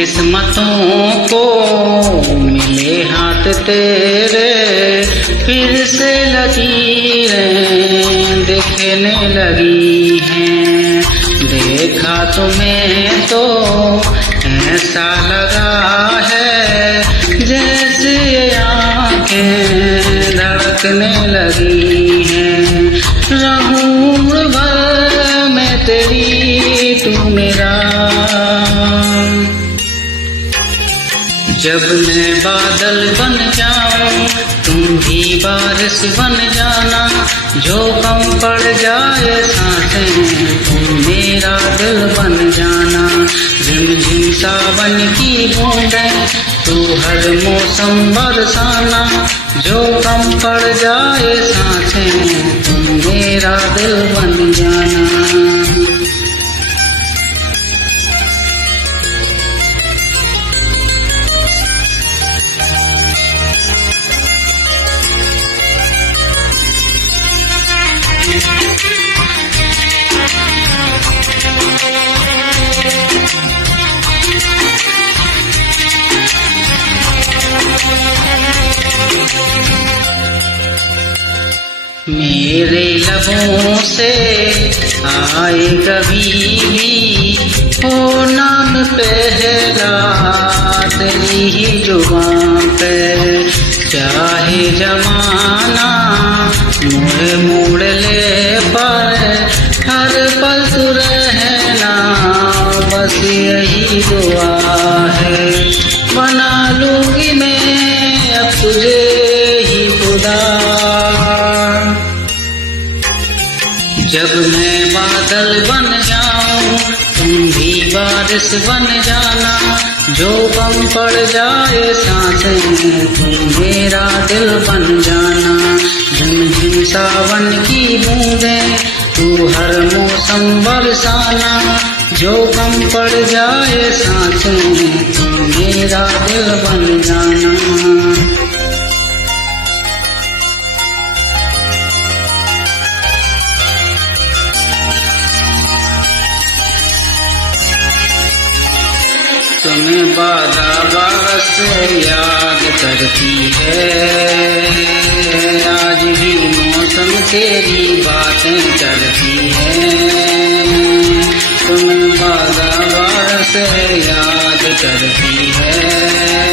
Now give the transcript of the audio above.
किस्मतों को मिले हाथ तेरे, फिर से लकीरें दिखने लगी हैं। देखा तुम्हें तो ऐसा लगा है जैसे आंखें धड़कने लगी हैं। रहूं उम्र भर मैं तेरी, तू मेरा। जब मैं बादल बन जाऊं तुम भी बारिश बन जाना, जो कम पड़ जाए सांसें तुम मेरा दिल बन जाना। झिमझिम सावन की बूंदें तू हर मौसम बरसाना, जो कम पड़ जाए सांसें तुम मेरा दिल बन जाना। मेरे लबों से आए कभी भी हो नाम पहला तेरी ही जुबान पे, चाहे जमाना मोड़ मोड़ ले पर हर पल तू रहना, बस यही दुआ है। बना लूंगी मैं अब तुझे ही खुदा। जब मैं बादल बन जाऊं तुम भी बारिश बन जाना, जो कम पड़ जाए सांसें तुम मेरा दिल बन जाना। झिमझिम सावन की बूंदें तू हर मौसम बरसाना, जो कम पड़ जाए सांसें तुम मेरा दिल बन जाना। तुम्हें बादा बारस याद करती है, आज भी मौसम तेरी बातें करती है। तुम्हें बादा बारस याद करती है,